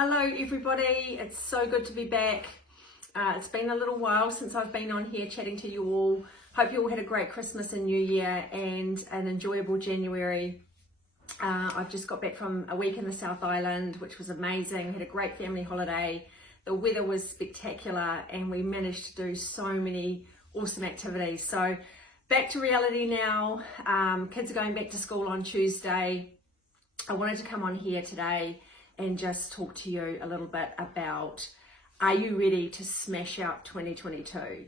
Hello everybody, it's so good to be back. It's been a little while since I've been on here chatting to you all. Hope you all had a great Christmas and New Year and an enjoyable January. I've just got back from a week in the South Island, which was amazing. Had a great family holiday. The weather was spectacular and we managed to do so many awesome activities. So back to reality now. Kids are going back to school on Tuesday. I wanted to come on here today and just talk to you a little bit about, are you ready to smash out 2022?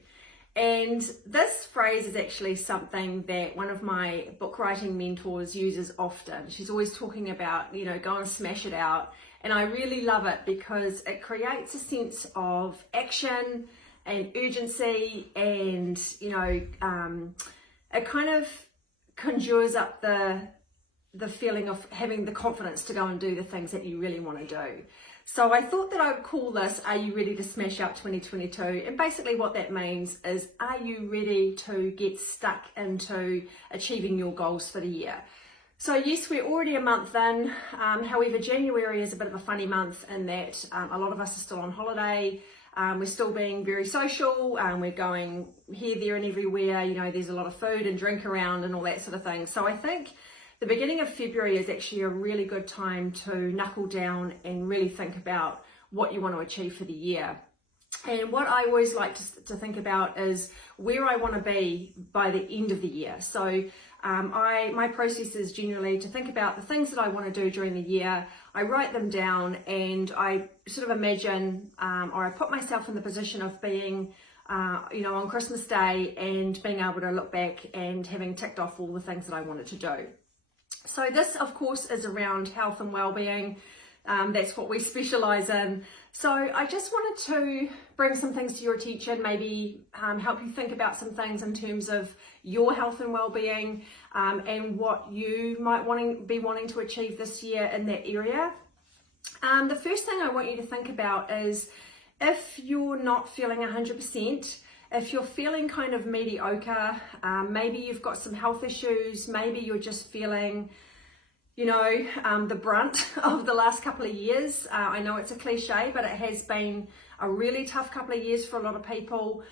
And this phrase is actually something that one of my book writing mentors uses often. She's always talking about, go and smash it out. And I really love it because it creates a sense of action and urgency and, it kind of conjures up the feeling of having the confidence to go and do the things that you really want to do. So I thought that I would call this, Are You Ready to Smash Out 2022? And basically what that means is, are you ready to get stuck into achieving your goals for the year? So yes, we're already a month in. However, January is a bit of a funny month in that a lot of us are still on holiday. We're still being very social. We're going here, there and everywhere. There's a lot of food and drink around and all that sort of thing. So I think the beginning of February is actually a really good time to knuckle down and really think about what you want to achieve for the year. And what I always like to think about is where I want to be by the end of the year. So my process is generally to think about the things that I want to do during the year. I write them down and I sort of imagine or I put myself in the position of being on Christmas Day and being able to look back and having ticked off all the things that I wanted to do. So this, of course, is around health and well-being. That's what we specialise in. So I just wanted to bring some things to your attention, maybe help you think about some things in terms of your health and well-being and what you might be wanting to achieve this year in that area. The first thing I want you to think about is if you're not feeling 100%, if you're feeling kind of mediocre, maybe you've got some health issues, maybe you're just feeling, the brunt of the last couple of years. I know it's a cliche, but it has been a really tough couple of years for a lot of people.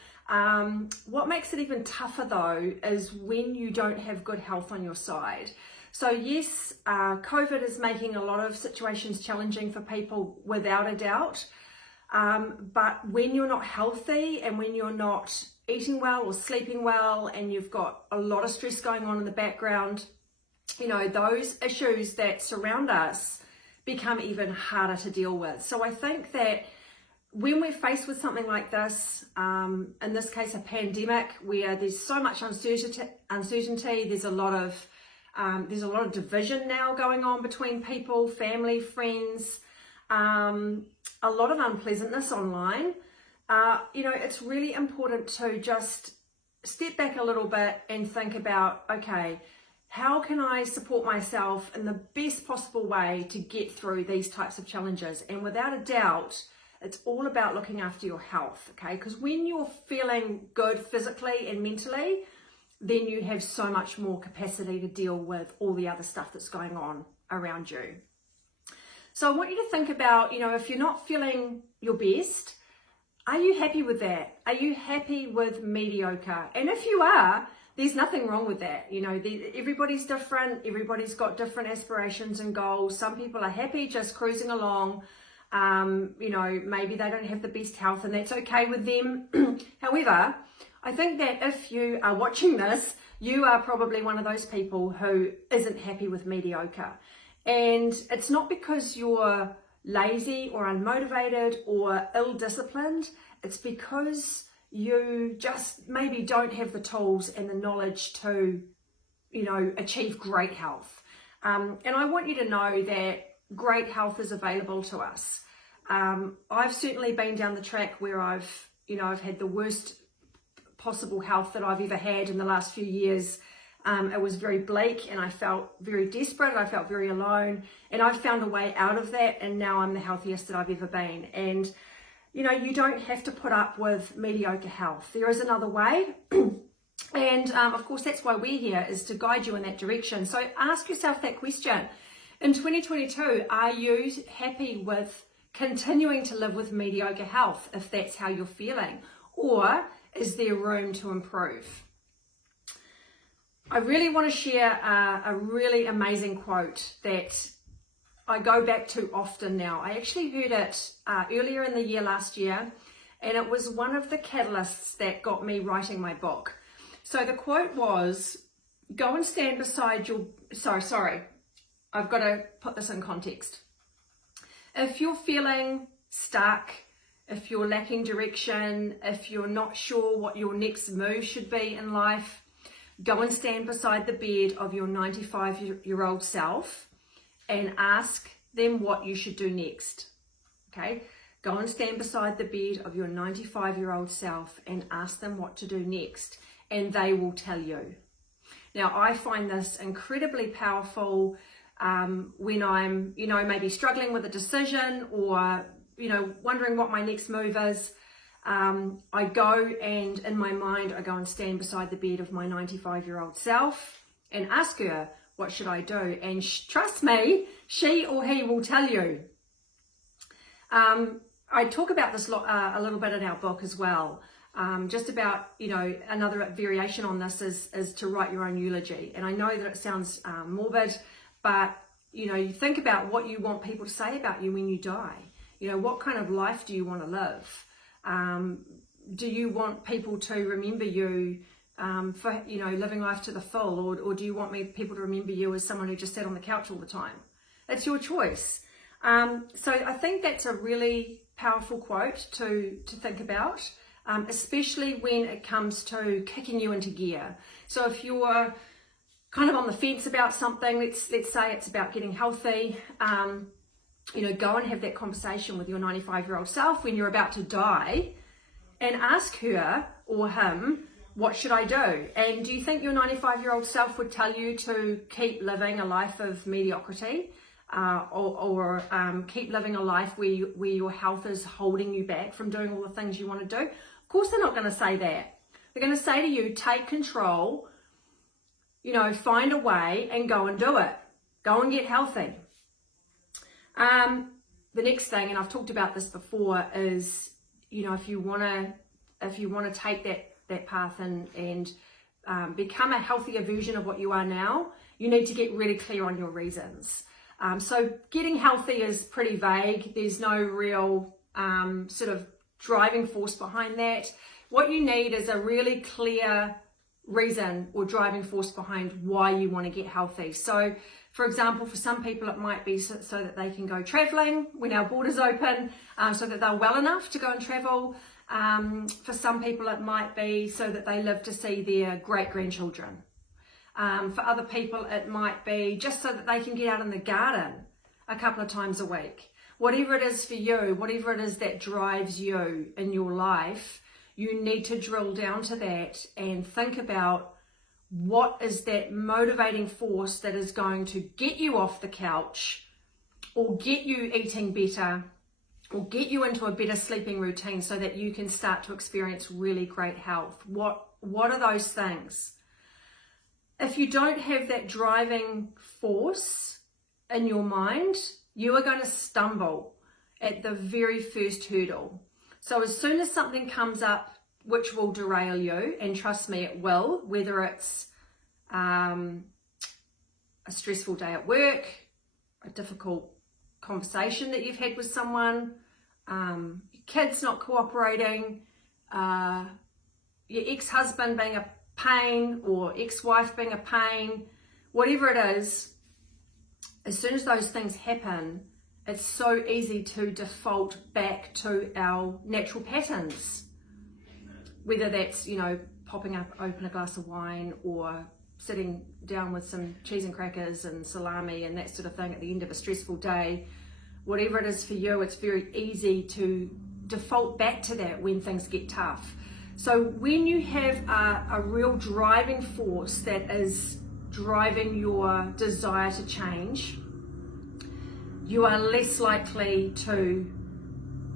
What makes it even tougher though is when you don't have good health on your side. So yes, COVID is making a lot of situations challenging for people without a doubt. But when you're not healthy and when you're not eating well or sleeping well and you've got a lot of stress going on in the background, those issues that surround us become even harder to deal with. So I think that when we're faced with something like this, in this case a pandemic where there's so much uncertainty, there's a lot of division now going on between people, family, friends, a lot of unpleasantness online. It's really important to just step back a little bit and think about, okay, how can I support myself in the best possible way to get through these types of challenges? And without a doubt, it's all about looking after your health, okay? Because when you're feeling good physically and mentally, then you have so much more capacity to deal with all the other stuff that's going on around you. So I want you to think about, if you're not feeling your best, are you happy with that? Are you happy with mediocre? And if you are, there's nothing wrong with that. Everybody's different. Everybody's got different aspirations and goals. Some people are happy just cruising along. Maybe they don't have the best health and that's okay with them. However, I think that if you are watching this, you are probably one of those people who isn't happy with mediocre. And it's not because you're lazy or unmotivated or ill-disciplined. It's because you just maybe don't have the tools and the knowledge to, achieve great health. And I want you to know that great health is available to us. I've certainly been down the track where I've had the worst possible health that I've ever had in the last few years. It was very bleak and I felt very desperate. I felt very alone and I've found a way out of that. And now I'm the healthiest that I've ever been. And, you don't have to put up with mediocre health. There is another way. And of course, that's why we're here, is to guide you in that direction. So ask yourself that question. In 2022, are you happy with continuing to live with mediocre health if that's how you're feeling? Or is there room to improve? I really want to share a really amazing quote that I go back to often now. I actually heard it earlier in the year last year, and it was one of the catalysts that got me writing my book. So the quote was, go and stand beside your, sorry, I've got to put this in context. If you're feeling stuck, if you're lacking direction, if you're not sure what your next move should be in life, go and stand beside the bed of your 95-year-old self and ask them what you should do next. Okay? Go and stand beside the bed of your 95-year-old self and ask them what to do next, and they will tell you. Now, I find this incredibly powerful when I'm, maybe struggling with a decision or, wondering what my next move is. I go and in my mind, I go and stand beside the bed of my 95-year-old self and ask her, what should I do? And trust me, she or he will tell you. I talk about this a little bit in our book as well. Just about, another variation on this is to write your own eulogy. And I know that it sounds morbid, but, you think about what you want people to say about you when you die. What kind of life do you want to live? Do you want people to remember you for, living life to the full, or do you want people to remember you as someone who just sat on the couch all the time? It's your choice. So I think that's a really powerful quote to think about, especially when it comes to kicking you into gear. So if you're kind of on the fence about something, let's say it's about getting healthy, go and have that conversation with your 95-year-old self when you're about to die and ask her or him, what should I do? And do you think your 95-year-old self would tell you to keep living a life of mediocrity or keep living a life where your health is holding you back from doing all the things you want to do? Of course they're not going to say that. They're going to say to you, take control, find a way and go and do it. Go and get healthy. The next thing, and I've talked about this before, is, if you want to take that path and become a healthier version of what you are now, you need to get really clear on your reasons. So getting healthy is pretty vague. There's no real sort of driving force behind that. What you need is a really clear reason or driving force behind why you want to get healthy. So for example, for some people it might be so that they can go traveling when our borders open, so that they're well enough to go and travel. For some people it might be so that they live to see their great-grandchildren. For other people it might be just so that they can get out in the garden a couple of times a week. Whatever it is for you, whatever it is that drives you in your life, you need to drill down to that and think about what is that motivating force that is going to get you off the couch or get you eating better or get you into a better sleeping routine so that you can start to experience really great health. What are those things? If you don't have that driving force in your mind, you are going to stumble at the very first hurdle. So as soon as something comes up which will derail you, and trust me, it will, whether it's a stressful day at work, a difficult conversation that you've had with someone, your kids not cooperating, your ex-husband being a pain or ex-wife being a pain, whatever it is, as soon as those things happen, it's so easy to default back to our natural patterns. Whether that's, popping up open a glass of wine or sitting down with some cheese and crackers and salami and that sort of thing at the end of a stressful day, whatever it is for you, it's very easy to default back to that when things get tough. So when you have a real driving force that is driving your desire to change, you are less likely to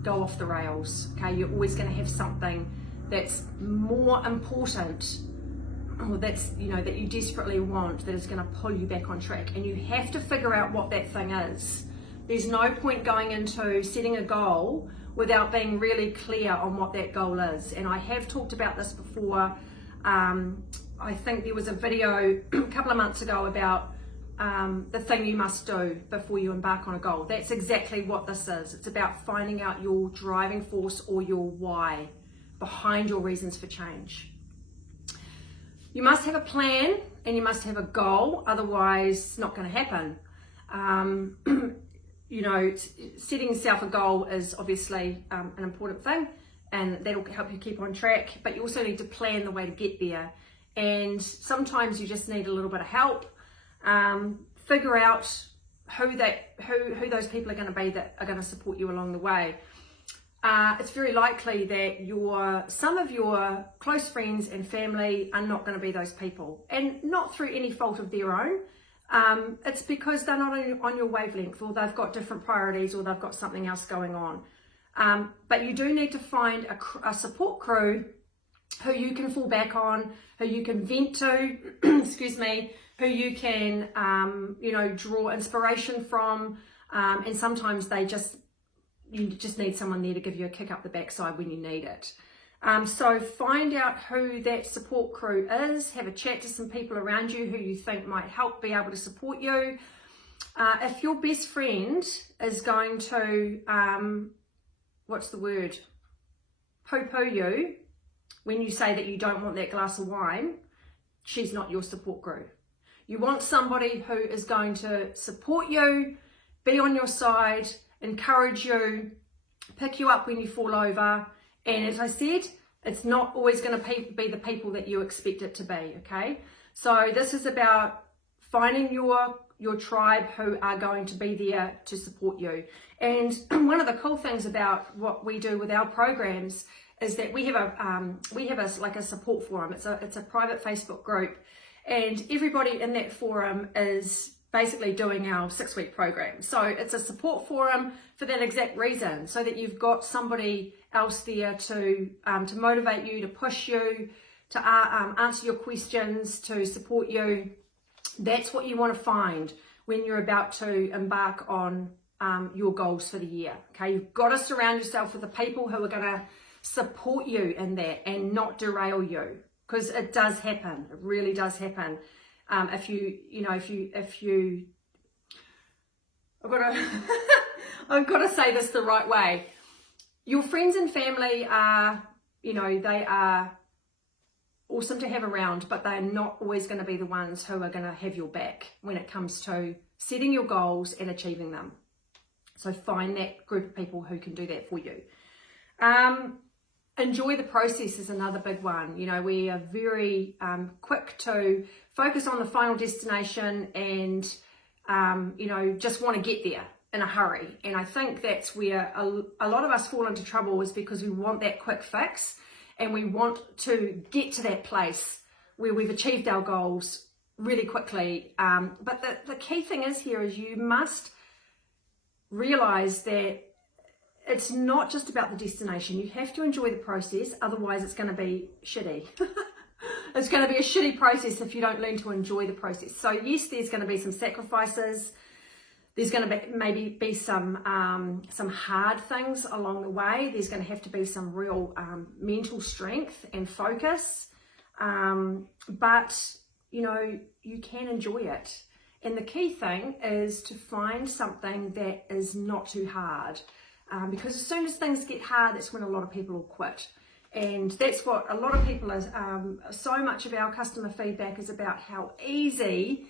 go off the rails. Okay, you're always going to have something that's more important, or that's that you desperately want, that is going to pull you back on track, and you have to figure out what that thing is There's no point going into setting a goal without being really clear on what that goal is. And I have talked about this before. I think there was a video a couple of months ago about the thing you must do before you embark on a goal. That's exactly what this is. It's about finding out your driving force or your why behind your reasons for change. You must have a plan and you must have a goal, otherwise it's not going to happen. Setting yourself a goal is obviously an important thing, and that'll help you keep on track, but you also need to plan the way to get there. And sometimes you just need a little bit of help. Figure out who those people are going to be that are going to support you along the way. It's very likely that some of your close friends and family are not going to be those people, and not through any fault of their own. It's because they're not on your wavelength, or they've got different priorities, or they've got something else going on. But you do need to find a support crew who you can fall back on, who you can vent to, excuse me, who you can, draw inspiration from. And sometimes you just need someone there to give you a kick up the backside when you need it. So find out who that support crew is, have a chat to some people around you who you think might help be able to support you. If your best friend is going to, poo-poo you when you say that you don't want that glass of wine, she's not your support crew. You want somebody who is going to support you, be on your side, encourage you, pick you up when you fall over. And as I said, it's not always going to be the people that you expect it to be, okay? So this is about finding your tribe who are going to be there to support you. And one of the cool things about what we do with our programs is that we have a support forum. It's a private Facebook group, and everybody in that forum is basically doing our 6-week program. So it's a support forum for that exact reason, so that you've got somebody else there to motivate you, to push you, to answer your questions, to support you. That's what you want to find when you're about to embark on your goals for the year. Okay, you've got to surround yourself with the people who are going to support you in that and not derail you, because it does happen. It really does happen. I've got to say this the right way. Your friends and family are, they are awesome to have around, but they're not always going to be the ones who are going to have your back when it comes to setting your goals and achieving them. So find that group of people who can do that for you. Enjoy the process is another big one. We are very quick to focus on the final destination and, just want to get there in a hurry. And I think that's where a lot of us fall into trouble, is because we want that quick fix and we want to get to that place where we've achieved our goals really quickly. But the key thing is you must realize that it's not just about the destination. You have to enjoy the process, otherwise it's going to be shitty. It's going to be a shitty process if you don't learn to enjoy the process. So yes, there's going to be some sacrifices. There's going to maybe be some hard things along the way. There's going to have to be some real mental strength and focus. But you can enjoy it. And the key thing is to find something that is not too hard. Because as soon as things get hard, that's when a lot of people will quit. And that's what a lot of people are, so much of our customer feedback is about how easy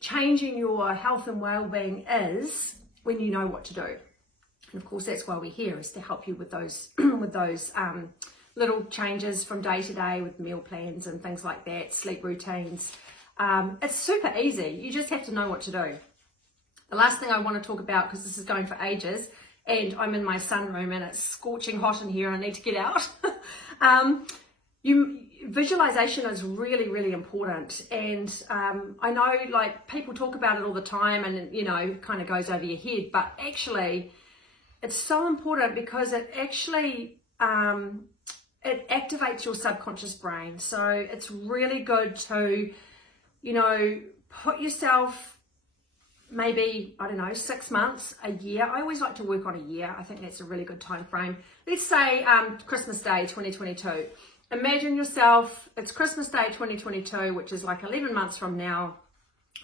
changing your health and well-being is when you know what to do. And of course, that's why we're here, is to help you with those little changes from day to day, with meal plans and things like that, sleep routines. It's super easy. You just have to know what to do. The last thing I want to talk about, because this is going for ages, and I'm in my sunroom and it's scorching hot in here and I need to get out. Visualization is really, really important. And I know people talk about it all the time and, kind of goes over your head, but actually it's so important because it actually, it activates your subconscious brain. So it's really good to, put yourself maybe, I don't know, 6 months, a year. I always like to work on a year. I think that's a really good time frame. Let's say Christmas Day 2022. Imagine yourself, it's Christmas Day 2022, which is like 11 months from now.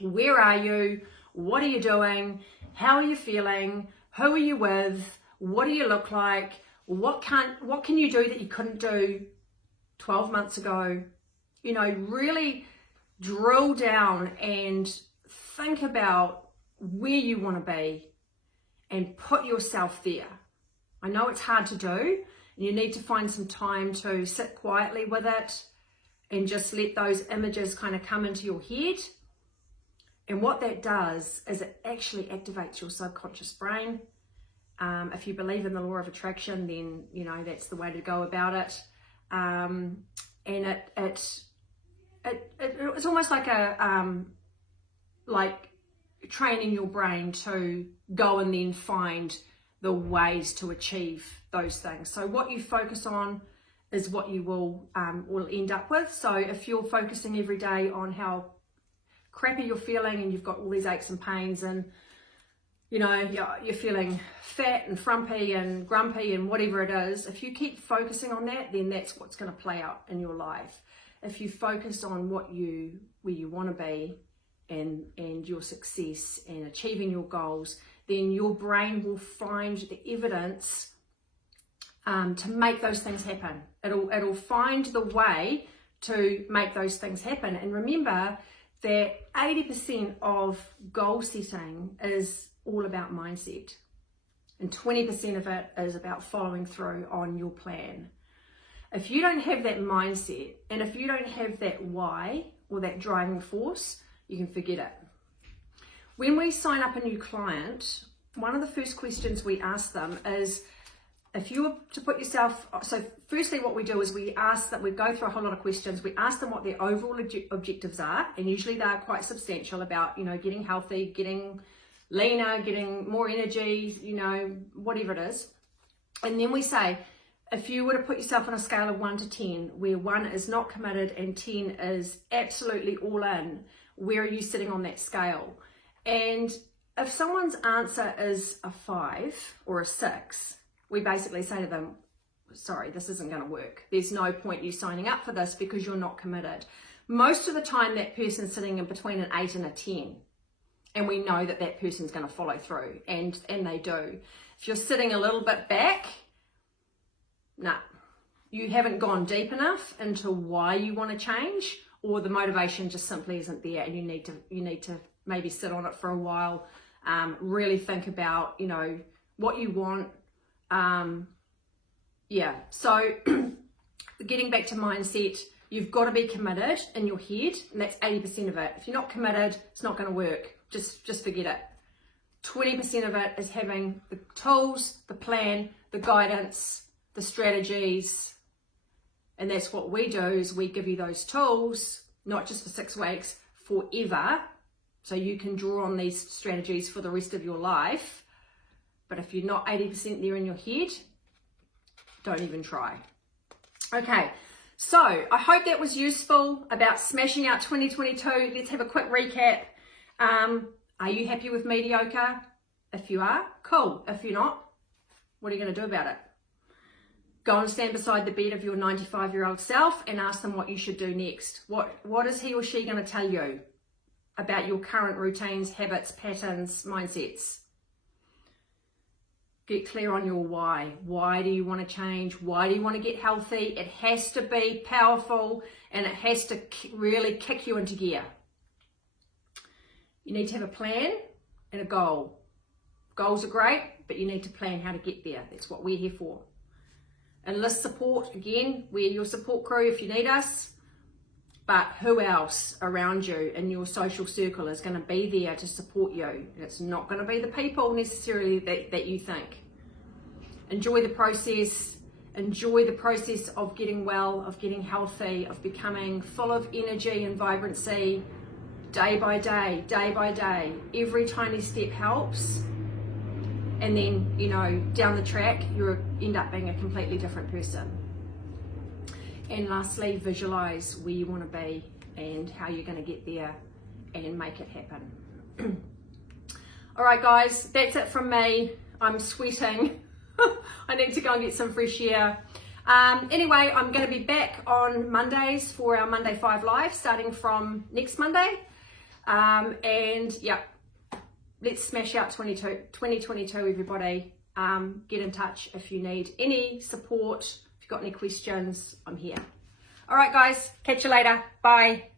Where are you? What are you doing? How are you feeling? Who are you with? What do you look like? What can you do that you couldn't do 12 months ago? You know, really drill down and think about where you want to be and put yourself there. I know it's hard to do, and you need to find some time to sit quietly with it and just let those images kind of come into your head. And what that does is it actually activates your subconscious brain. If you believe in the law of attraction, then you know that's the way to go about it. And it's almost like like training your brain to go and then find the ways to achieve those things. So what you focus on is what you will end up with. So if you're focusing every day on how crappy you're feeling and you've got all these aches and pains and you know you're feeling fat and frumpy and grumpy and whatever it is, if you keep focusing on that, then that's what's going to play out in your life. If you focus on where you want to be and your success and achieving your goals, then your brain will find the evidence to make those things happen. It'll find the way to make those things happen. And remember that 80% of goal setting is all about mindset, and 20% of it is about following through on your plan. If you don't have that mindset, and if you don't have that why or that driving force, you can forget it. When we sign up a new client, one of the first questions we ask them is, if you were to put yourself, so firstly what we do is we ask that, we go through a whole lot of questions, we ask them what their overall objectives are, and usually they're quite substantial, about, you know, getting healthy, getting leaner, getting more energy, you know, whatever it is. And then we say, if you were to put yourself on a scale of 1 to 10, where 1 is not committed and 10 is absolutely all in, where are you sitting on that scale? And if someone's answer is a 5 or a 6, we basically say to them, sorry, this isn't going to work. There's no point you signing up for this because you're not committed. Most of the time that person's sitting in between an 8 and a 10. And we know that that person's going to follow through, and they do. If you're sitting a little bit back, nah, you haven't gone deep enough into why you want to change, or the motivation just simply isn't there, and you need to maybe sit on it for a while, really think about, you know, what you want. So getting back to mindset, you've got to be committed in your head, and that's 80% of it. If you're not committed, it's not going to work. Just forget it. 20% of it is having the tools, the plan, the guidance, the strategies. And that's what we do, is we give you those tools, not just for 6 weeks, forever. So you can draw on these strategies for the rest of your life. But if you're not 80% there in your head, don't even try. Okay, so I hope that was useful about smashing out 2022. Let's have a quick recap. Are you happy with mediocre? If you are, cool. If you're not, what are you going to do about it? Go and stand beside the bed of your 95-year-old self and ask them what you should do next. What is he or she going to tell you about your current routines, habits, patterns, mindsets? Get clear on your why. Why do you want to change? Why do you want to get healthy? It has to be powerful, and it has to really kick you into gear. You need to have a plan and a goal. Goals are great, but you need to plan how to get there. That's what we're here for. Enlist support. Again, we're your support crew if you need us. But who else around you in your social circle is going to be there to support you? It's not going to be the people necessarily that you think. Enjoy the process. Enjoy the process of getting well, of getting healthy, of becoming full of energy and vibrancy. Day by day, day by day. Every tiny step helps. And then, you know, down the track, you end up being a completely different person. And lastly, visualize where you want to be and how you're going to get there and make it happen. All right, guys, that's it from me. I'm sweating. I need to go and get some fresh air. Anyway, I'm going to be back on Mondays for our Monday 5 Live, starting from next Monday. And yeah, let's smash out 2022, everybody. Get in touch if you need any support. If you've got any questions, I'm here. All right, guys, catch you later. Bye.